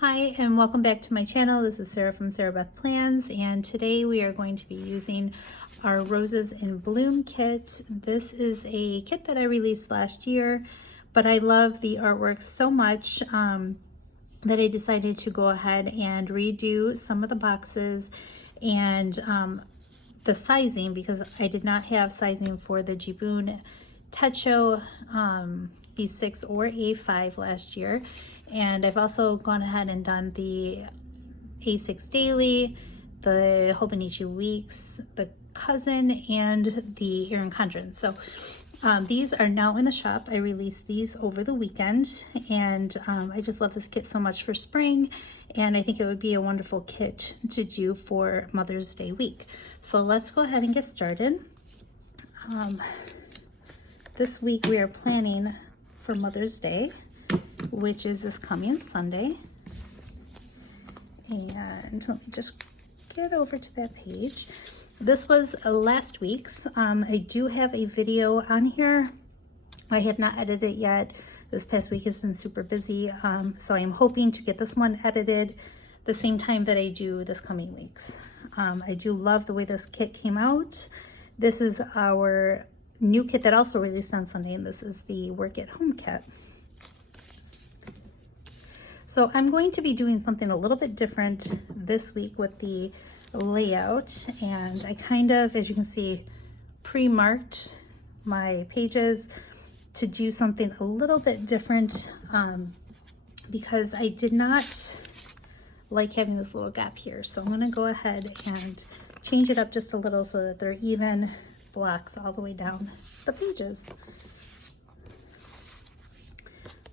Hi and welcome back to my channel. This is Sarah from Sarah Beth Plans, and today we are going to be using our Roses in Bloom kit. This is a kit that I released last year, but I love the artwork so much that I decided to go ahead and redo some of the boxes and the sizing, because I did not have sizing for the Jibun Techo A6 or A5 last year. And I've also gone ahead and done the A6 Daily, the Hobonichi Weeks, the Cousin, and the Erin Condren. So these are now in the shop. I released these over the weekend, and I just love this kit so much for spring, and I think it would be a wonderful kit to do for Mother's Day week. So let's go ahead and get started. This week we are planning for Mother's Day, which is this coming Sunday. And let me just get over to that page. This was last week's. I do have a video on here. I have not edited it yet. This past week has been super busy, so I'm hoping to get this one edited the same time that I do this coming week's. I do love the way this kit came out. This is our new kit that also released on Sunday, and this is the Work at Home kit. So I'm going to be doing something a little bit different this week with the layout, and I kind of, as you can see, pre-marked my pages to do something a little bit different because I did not like having this little gap here. So I'm going to go ahead and change it up just a little so that they're even blocks all the way down the pages.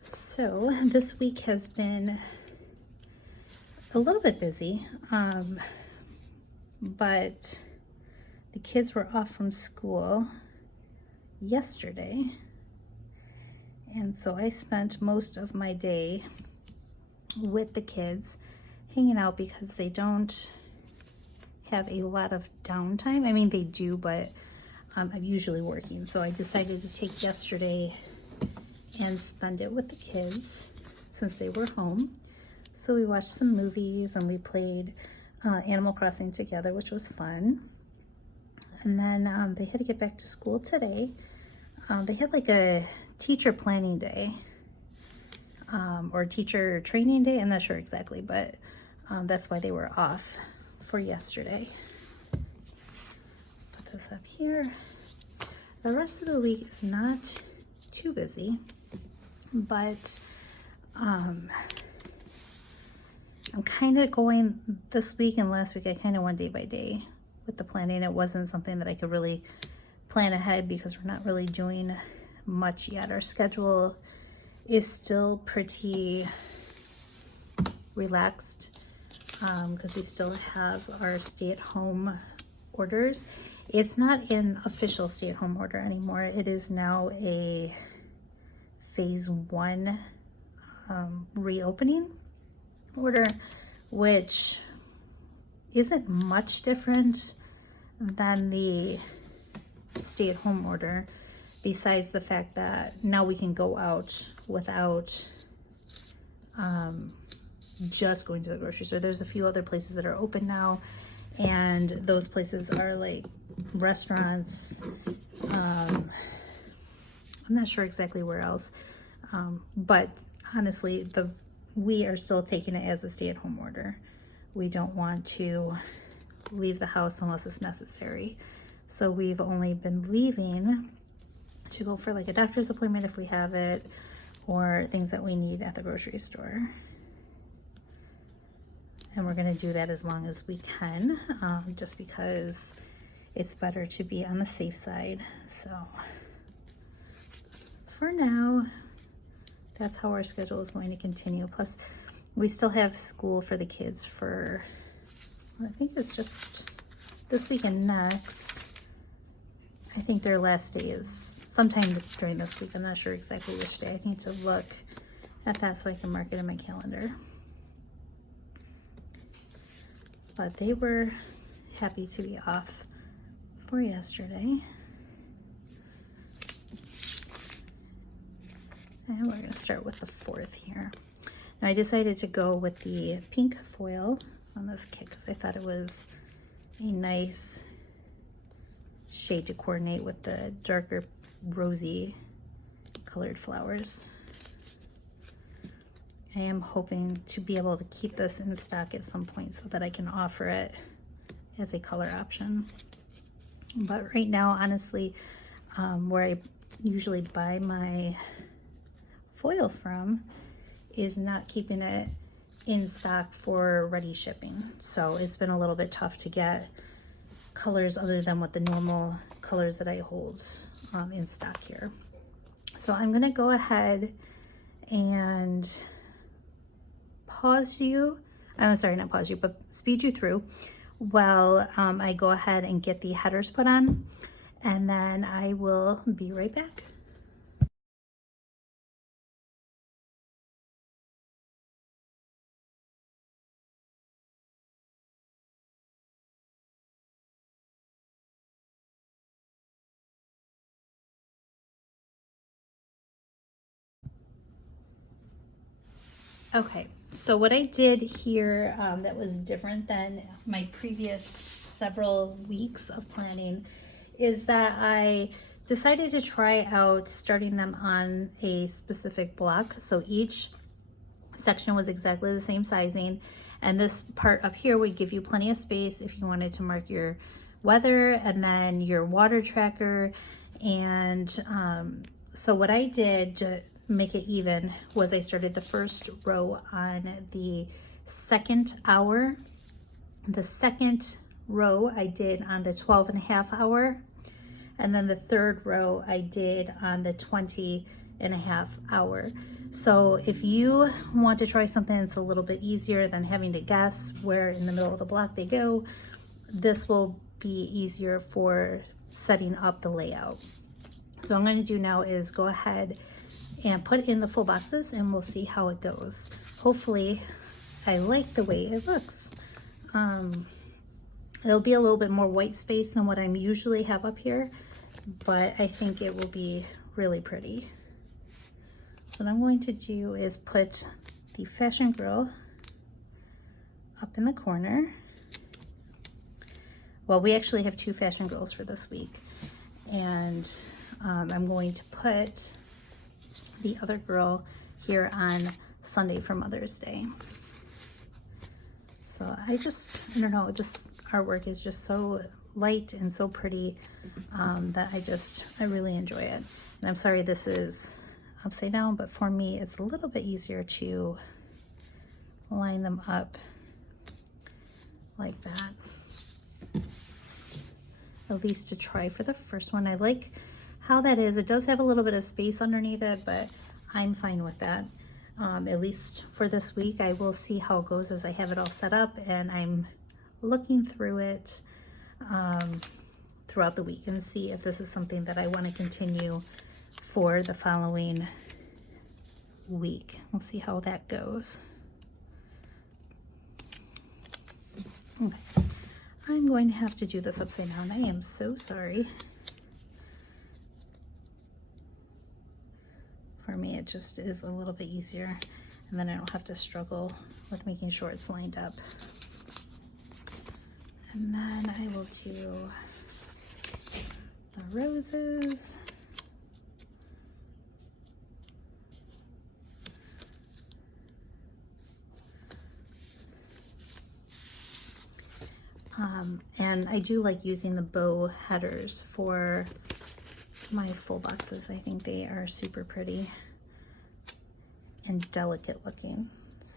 So this week has been a little bit busy, but the kids were off from school yesterday, and so I spent most of my day with the kids hanging out because they don't have a lot of downtime. I mean, they do, but I'm usually working, so I decided to take yesterday and spend it with the kids since they were home. So we watched some movies and we played Animal Crossing together, which was fun. And then they had to get back to school today. They had like a teacher planning day or teacher training day. I'm not sure exactly, but that's why they were off for yesterday. Put this up here. The rest of the week is not too busy, but I'm kind of going this week and last week. I kind of went day by day with the planning. It wasn't something that I could really plan ahead because we're not really doing much yet. Our schedule is still pretty relaxed because we still have our stay-at-home orders. It's not an official stay-at-home order anymore. It is now a phase 1 reopening order, which isn't much different than the stay-at-home order, besides the fact that now we can go out without just going to the grocery store. There's a few other places that are open now, and those places are like restaurants. I'm not sure exactly where else, but honestly, we are still taking it as a stay-at-home order. We don't want to leave the house unless it's necessary. So we've only been leaving to go for like a doctor's appointment if we have it, or things that we need at the grocery store. And we're gonna do that as long as we can, just because it's better to be on the safe side. So for now, that's how our schedule is going to continue. Plus, we still have school for the kids for, I think it's just this week and next. I think their last day is sometime during this week. I'm not sure exactly which day. I need to look at that so I can mark it in my calendar. But they were happy to be off for yesterday. And we're going to start with the 4th here. Now I decided to go with the pink foil on this kit because I thought it was a nice shade to coordinate with the darker rosy colored flowers. I am hoping to be able to keep this in stock at some point so that I can offer it as a color option. But right now, honestly, where I usually buy my foil from is not keeping it in stock for ready shipping. So it's been a little bit tough to get colors other than what the normal colors that I hold in stock here. So I'm gonna go ahead and pause you. I'm sorry, not pause you, but speed you through while I go ahead and get the headers put on, and then I will be right back. Okay, so what I did here that was different than my previous several weeks of planning is that I decided to try out starting them on a specific block. So each section was exactly the same sizing, and this part up here would give you plenty of space if you wanted to mark your weather and then your water tracker. And so what I did to make it even was I started the first row on the second hour. The second row I did on the 12.5 hour, and then the third row I did on the 20.5 hour. So if you want to try something that's a little bit easier than having to guess where in the middle of the block they go, this will be easier for setting up the layout. So what I'm going to do now is go ahead and put in the full boxes, and we'll see how it goes. Hopefully I like the way it looks. It'll be a little bit more white space than what I usually have up here, but I think it will be really pretty. What I'm going to do is put the fashion grill up in the corner. Well, we actually have 2 fashion grills for this week, and I'm going to put the other girl here on Sunday for Mother's Day. So I don't know, our work is just so light and so pretty that I really enjoy it. And I'm sorry this is upside down, but for me it's a little bit easier to line them up like that, at least to try for the first one. I like how that is. It does have a little bit of space underneath it, but I'm fine with that. At least for this week. I will see how it goes as I have it all set up, and I'm looking through it throughout the week and see if this is something that I want to continue for the following week. We'll see how that goes. Okay. I'm going to have to do this upside down. I am so sorry. For me, it just is a little bit easier, and then I don't have to struggle with making sure it's lined up. And then I will do the roses. And I do like using the bow headers for my full boxes. I think they are super pretty and delicate looking.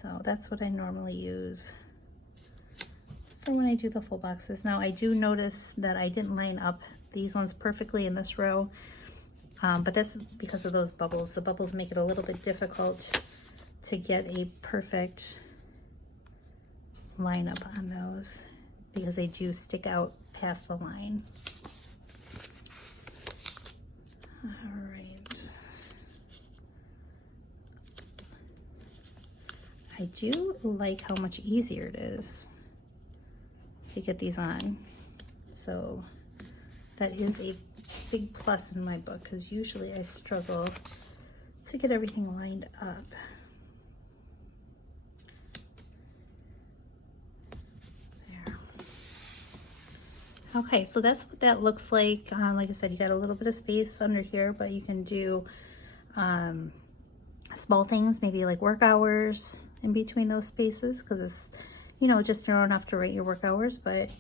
So that's what I normally use for when I do the full boxes. Now I do notice that I didn't line up these ones perfectly in this row, but that's because of those bubbles. The bubbles make it a little bit difficult to get a perfect line up on those because they do stick out past the line. All right. I do like how much easier it is to get these on. So that is a big plus in my book, because usually I struggle to get everything lined up. Okay, so that's what that looks like. Like I said, you got a little bit of space under here, but you can do small things, maybe like work hours in between those spaces, because it's, you know, just narrow enough to write your work hours. But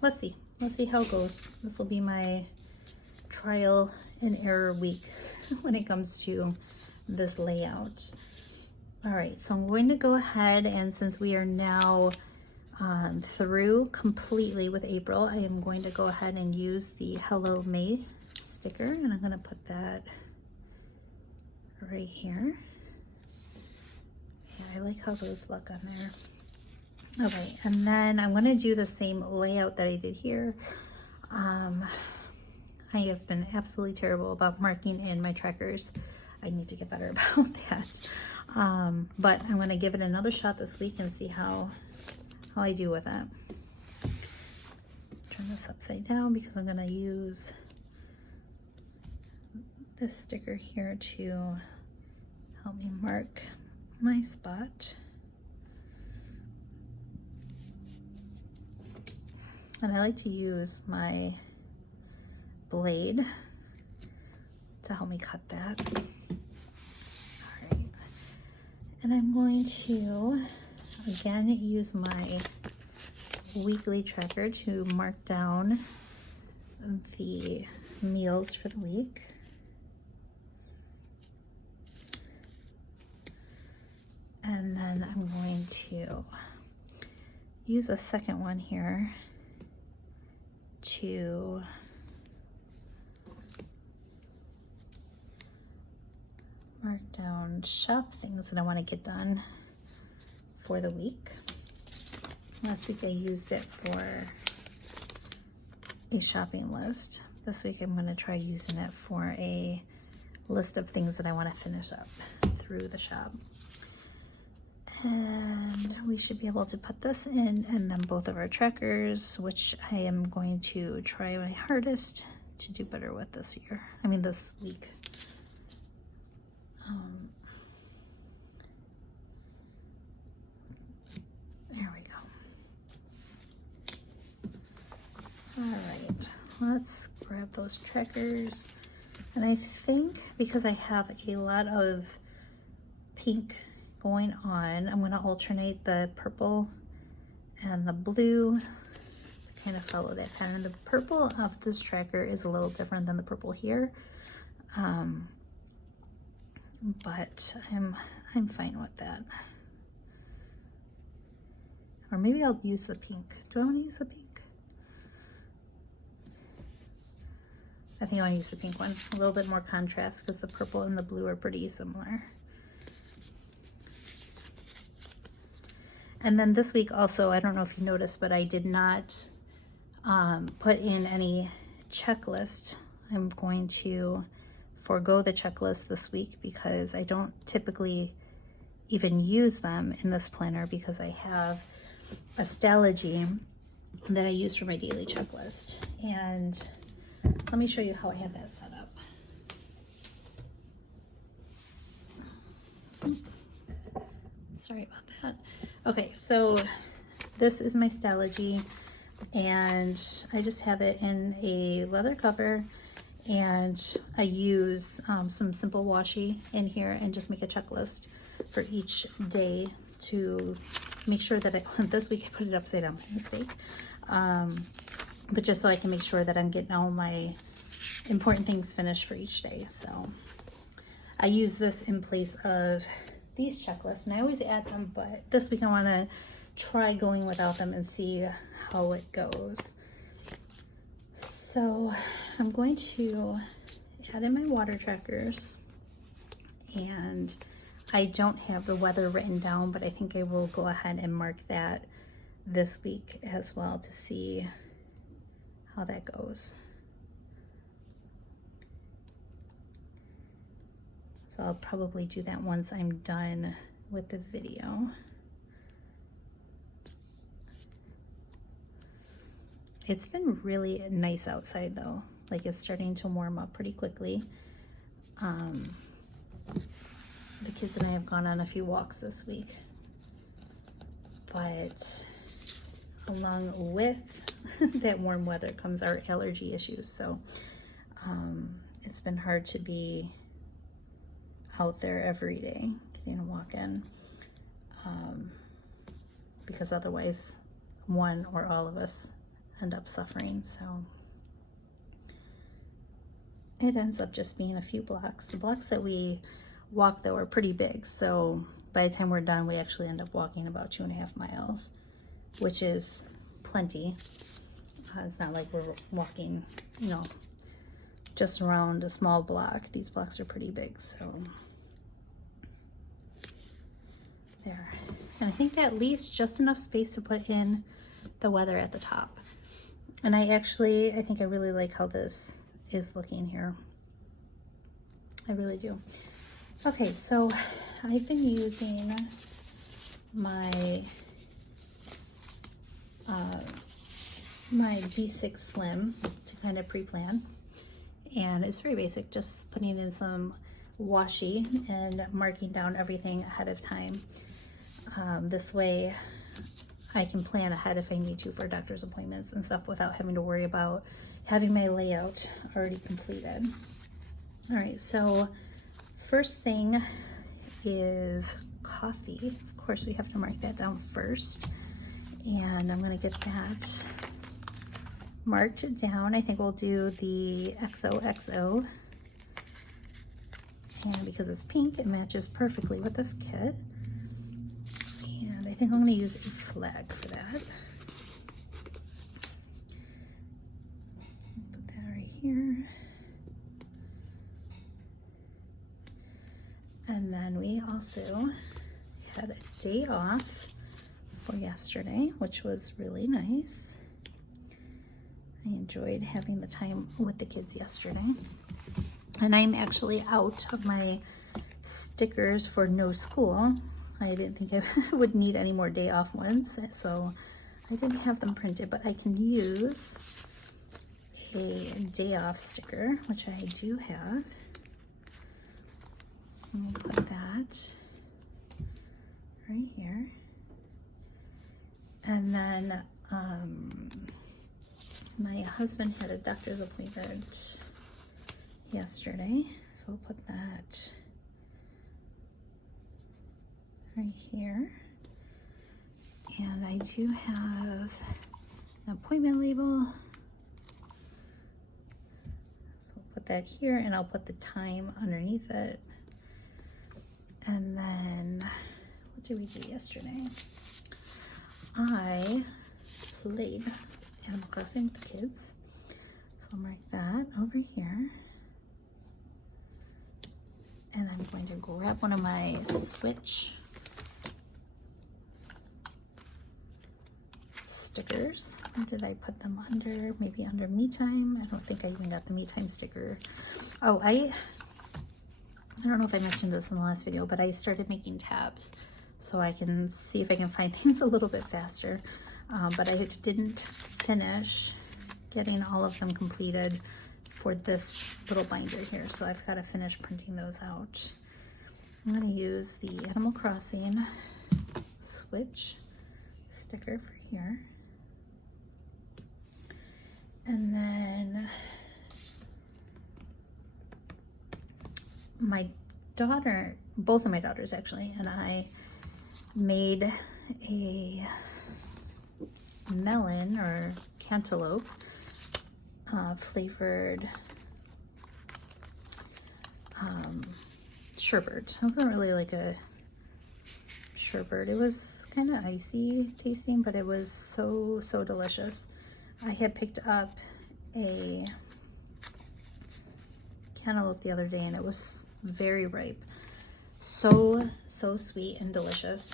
let's see how it goes. This will be my trial and error week when it comes to this layout. All right, so I'm going to go ahead, and since we are now through completely with April, I am going to go ahead and use the Hello May sticker, and I'm going to put that right here. Yeah, I like how those look on there. Okay, and then I'm going to do the same layout that I did here. I have been absolutely terrible about marking in my trackers. I need to get better about that. But I'm going to give it another shot this week and see how I do with it. Turn this upside down because I'm going to use this sticker here to help me mark my spot. And I like to use my blade to help me cut that. All right. And I'm going to, again, use my weekly tracker to mark down the meals for the week. And then I'm going to use a second one here to mark down shop things that I want to get done for the week. Last week I used it for a shopping list. This week I'm going to try using it for a list of things that I want to finish up through the shop. And we should be able to put this in, and then both of our trackers, which I am going to try my hardest to do better with this year. I mean this week. There we go. All right, let's grab those trackers. And I think because I have a lot of pink going on, I'm going to alternate the purple and the blue to kind of follow that pattern. The purple of this tracker is a little different than the purple here, but I'm fine with that. Or maybe I'll use the pink. Do I want to use the pink? I think I want to use the pink one. A little bit more contrast because the purple and the blue are pretty similar. And then this week also, I don't know if you noticed, but I did not put in any checklist. I'm going to forego the checklist this week because I don't typically even use them in this planner because I have a Stalogy that I use for my daily checklist. And let me show you how I have that set up. Sorry about that. Okay, so this is my Stalogy, and I just have it in a leather cover, and I use some simple washi in here and just make a checklist for each day to make sure that this week I put it upside down by mistake, but just so I can make sure that I'm getting all my important things finished for each day. So I use this in place of these checklists, and I always add them, but this week I want to try going without them and see how it goes. So I'm going to add in my water trackers, and I don't have the weather written down, but I think I will go ahead and mark that this week as well to see how that goes. So I'll probably do that once I'm done with the video. It's been really nice outside though. Like it's starting to warm up pretty quickly. The kids and I have gone on a few walks this week, but along with that warm weather comes our allergy issues. So it's been hard to be out there every day getting a walk in, because otherwise one or all of us end up suffering. So it ends up just being a few blocks. The blocks that we walk though are pretty big, so by the time we're done we actually end up walking about 2.5 miles, which is plenty. It's not like we're walking, you know, just around a small block. These blocks are pretty big, so there. And I think that leaves just enough space to put in the weather at the top. And I think I really like how this is looking here. I really do. Okay, so I've been using my my D6 Slim to kind of pre-plan, and it's very basic, just putting in some washi and marking down everything ahead of time. This way I can plan ahead if I need to for doctor's appointments and stuff without having to worry about having my layout already completed. All right, so first thing is coffee. Of course, we have to mark that down first, and I'm gonna get that marked down. I think we'll do the XOXO, and because it's pink, it matches perfectly with this kit. And I think I'm gonna use a flag for that. Put that right here. And then we also had a day off for yesterday, which was really nice. I enjoyed having the time with the kids yesterday. And I'm actually out of my stickers for no school. I didn't think I would need any more day off ones, so I didn't have them printed, but I can use a day off sticker, which I do have. Let me put that right here. And then my husband had a doctor's appointment yesterday, so we'll put that right here. And I do have an appointment label, so we'll put that here, and I'll put the time underneath it. And then, what did we do yesterday? I played Animal Crossing with the kids, so I'll mark that over here. And I'm going to grab one of my Switch stickers. Where did I put them under? Maybe under Me Time? I don't think I even got the Me Time sticker. Oh, I don't know if I mentioned this in the last video, but I started making tabs so I can see if I can find things a little bit faster. But I didn't finish getting all of them completed for this little binder here, so I've got to finish printing those out. I'm going to use the Animal Crossing Switch sticker for here. And then my daughter, both of my daughters actually, and I made a melon or cantaloupe flavored sherbet. It wasn't really like a sherbet. It was kind of icy tasting, but it was so delicious. I had picked up a cantaloupe the other day, and it was very ripe. So sweet and delicious.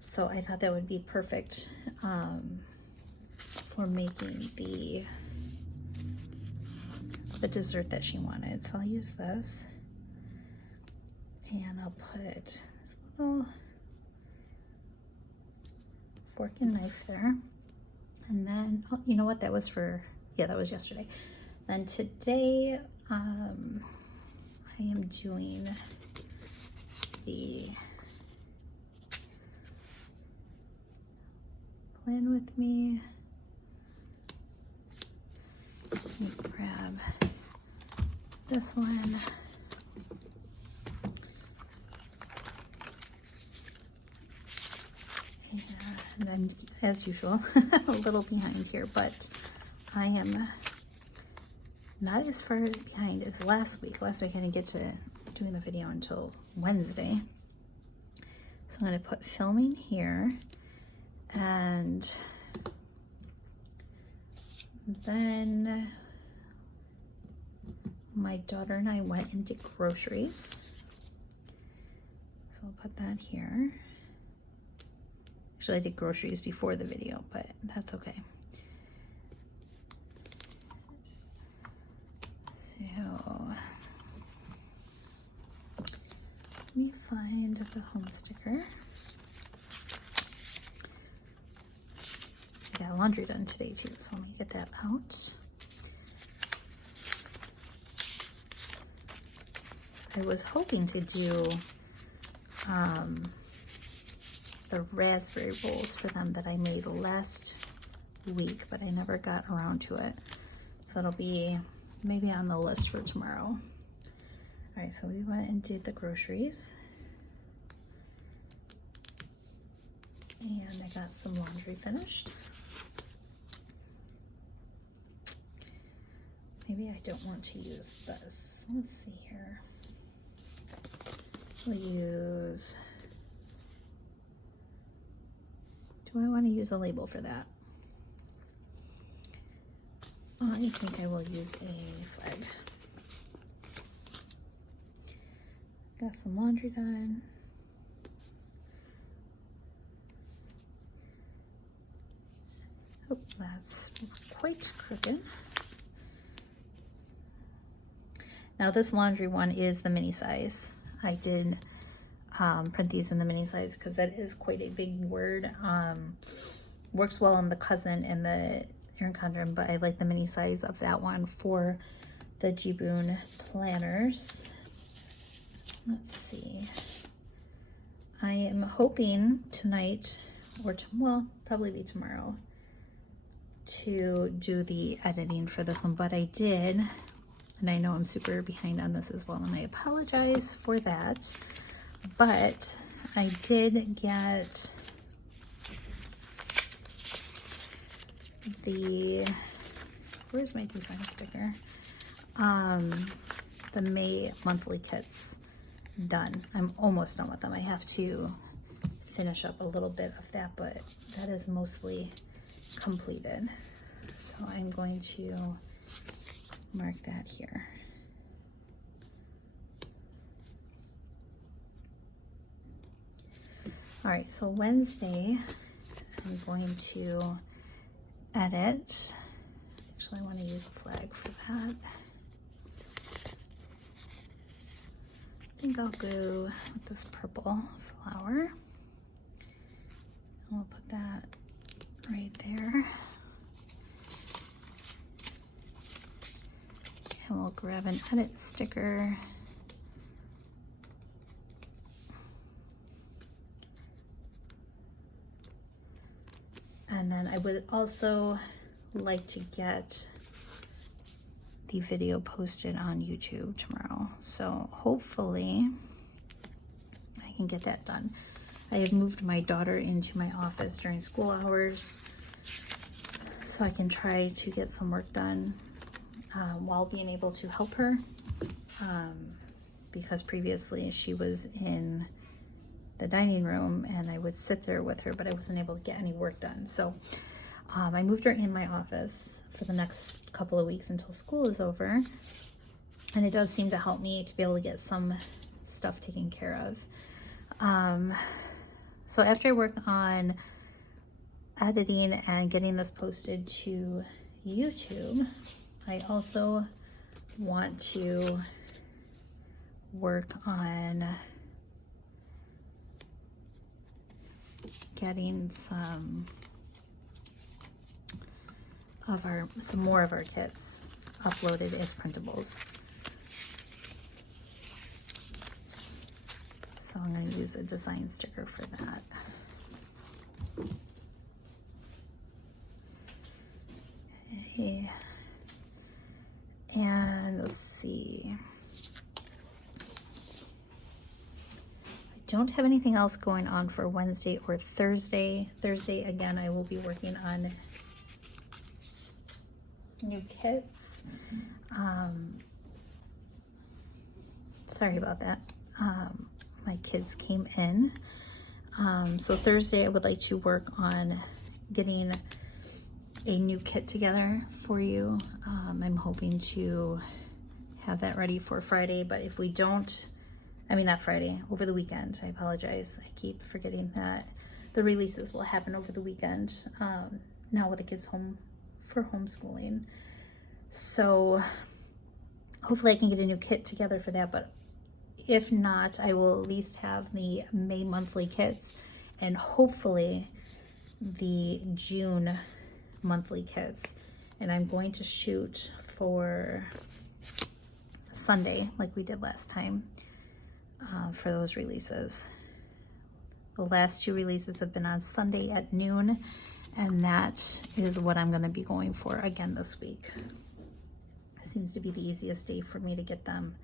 So I thought that would be perfect for making the dessert that she wanted. So I'll use this, and I'll put this little fork and knife there. And then, oh, you know what, that was for, yeah, that was yesterday. Then today, I am doing the plan with me. Let me grab this one. And I'm, as usual, a little behind here, but I am not as far behind as last week. Last week I didn't get to doing the video until Wednesday. So I'm going to put filming here, and then my daughter and I went into groceries. So I'll put that here. Actually, I did groceries before the video, but that's okay. So let me find the home sticker. I got laundry done today too, so let me get that out. I was hoping to do the raspberry bowls for them that I made last week, but I never got around to it. So it'll be maybe on the list for tomorrow. All right, so we went and did the groceries. And I got some laundry finished. Maybe I don't want to use this. Let's see here. We'll use, do I want to use a label for that? I think I will use a flag. Got some laundry done. Oh, that's quite crooked. Now this laundry one is the mini size. I did print these in the mini size because that is quite a big word. Works well on the cousin and the Erin Condren, but I like the mini size of that one for the Jibun planners. Let's see. I am hoping tonight, or well, probably be tomorrow, to do the editing for this one, but I did, and I know I'm super behind on this as well, and I apologize for that, but I did get the, where's my design sticker? The May monthly kits done. I'm almost done with them. I have to finish up a little bit of that, but that is mostly completed. So I'm going to mark that here. All right, so Wednesday, I'm going to edit. Actually, I want to use a flag for that. I think I'll go with this purple flower. I'll put that right there. And we'll grab an edit sticker. And then I would also like to get the video posted on YouTube tomorrow. So hopefully I can get that done. I have moved my daughter into my office during school hours so I can try to get some work done while being able to help her, because previously she was in the dining room and I would sit there with her, but I wasn't able to get any work done. So I moved her in my office for the next couple of weeks until school is over, and it does seem to help me to be able to get some stuff taken care of. So after I work on editing and getting this posted to YouTube, I also want to work on getting some more of our kits uploaded as printables. So I'm going to use a design sticker for that. Yeah. And let's see. I don't have anything else going on for Wednesday or Thursday. Thursday, again, I will be working on new kits. Sorry about that. My kids came in. So Thursday I would like to work on getting a new kit together for you. I'm hoping to have that ready for Friday, but if we don't, I mean, not Friday, over the weekend, I apologize. I keep forgetting that the releases will happen over the weekend, now with the kids home for homeschooling. So hopefully I can get a new kit together for that, but if not, I will at least have the May monthly kits and hopefully the June monthly kits. And I'm going to shoot for Sunday like we did last time for those releases. The last two releases have been on Sunday at noon, and that is what I'm going to be going for again this week. It seems to be the easiest day for me to get them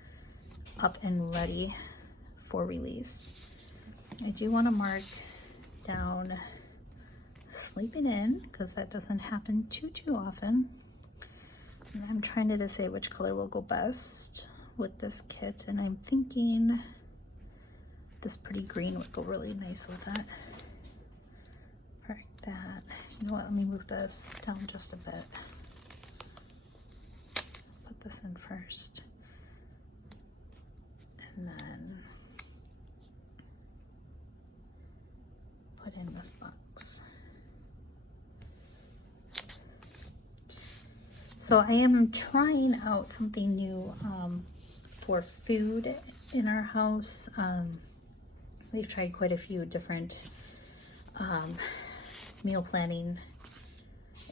up and ready for release. I do want to mark down sleeping in because that doesn't happen too often. And I'm trying to decide which color will go best with this kit, and I'm thinking this pretty green would go really nice with that. Like that. You know what, let me move this down just a bit. Put this in first. And then put in this box. So I am trying out something new for food in our house. We've tried quite a few different meal planning,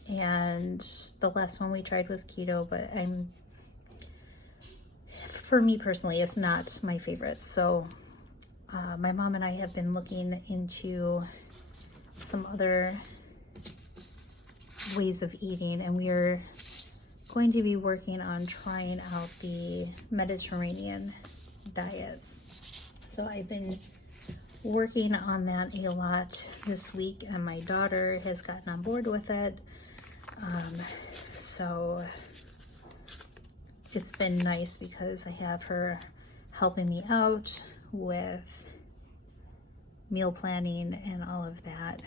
and the last one we tried was keto, but for me personally, it's not my favorite. So my mom and I have been looking into some other ways of eating, and we're going to be working on trying out the Mediterranean diet. So I've been working on that a lot this week, and my daughter has gotten on board with it. So it's been nice because I have her helping me out with meal planning and all of that,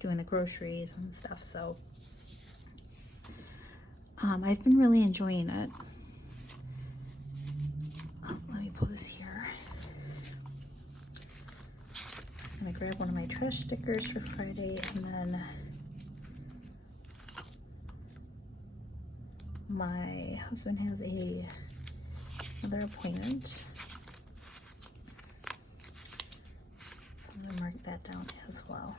doing the groceries and stuff. So I've been really enjoying it. Oh, let me pull this here. I'm gonna grab one of my trash stickers for Friday, and then my husband has another appointment. I'm gonna mark that down as well.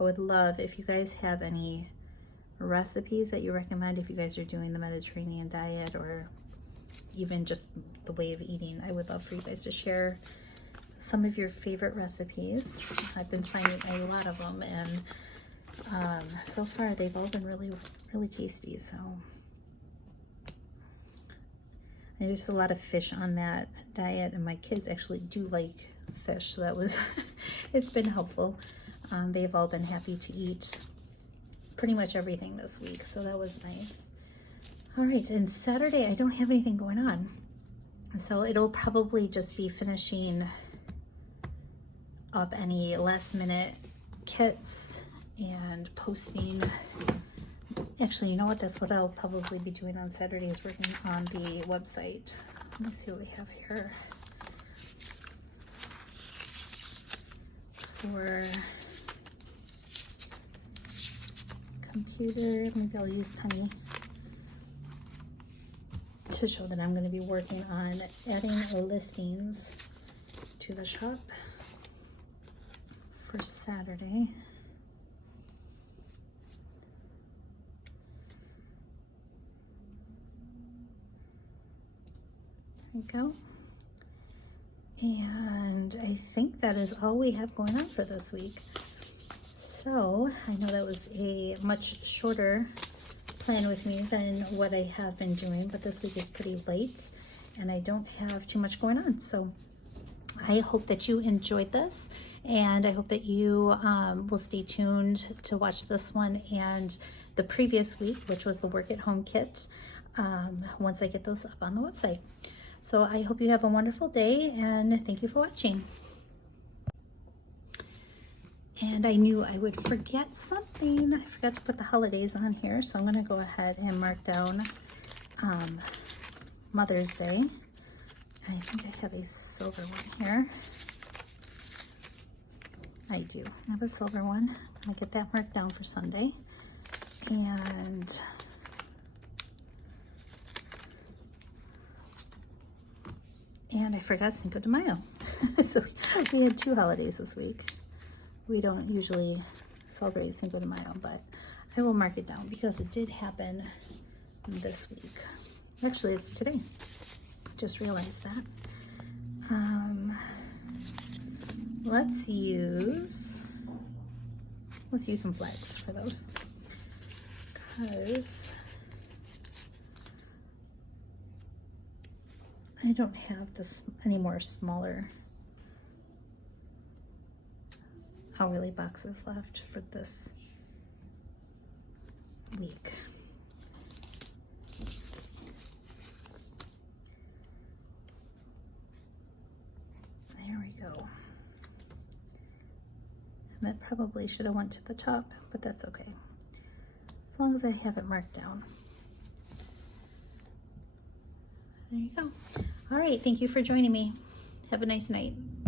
I would love if you guys have any recipes that you recommend if you guys are doing the Mediterranean diet, or even just the way of eating. I would love for you guys to share some of your favorite recipes. I've been finding a lot of them, and so far they've all been really tasty. So and there's a lot of fish on that diet, and my kids actually do like fish, so that was it's been helpful. They've all been happy to eat pretty much everything this week, so that was nice. All right, and Saturday I don't have anything going on, so it'll probably just be finishing up any last minute kits and posting. Actually, you know what, that's what I'll probably be doing on Saturday, is working on the website. Let me see what we have here. For computer, maybe I'll use Penny to show that I'm going to be working on adding listings to the shop for Saturday. There we go. And I think that is all we have going on for this week. So So I know that was a much shorter plan with me than what I have been doing, but this week is pretty late and I don't have too much going on. So I hope that you enjoyed this, and I hope that you will stay tuned to watch this one and the previous week, which was the work at home kit, once I get those up on the website. So I hope you have a wonderful day, and thank you for watching. And I knew I would forget something. I forgot to put the holidays on here, so I'm going to go ahead and mark down Mother's Day. I think I have a silver one here. I do. I have a silver one. I'll get that marked down for Sunday. And I forgot Cinco de Mayo. So we had 2 holidays this week. We don't usually celebrate Cinco de Mayo, but I will mark it down because it did happen this week. Actually, it's today. Just realized that. Let's use some flags for those, because I don't have this any more smaller hourly boxes left for this week. There we go. And that probably should have went to the top, but that's okay, as long as I have it marked down. There you go. All right, thank you for joining me. Have a nice night.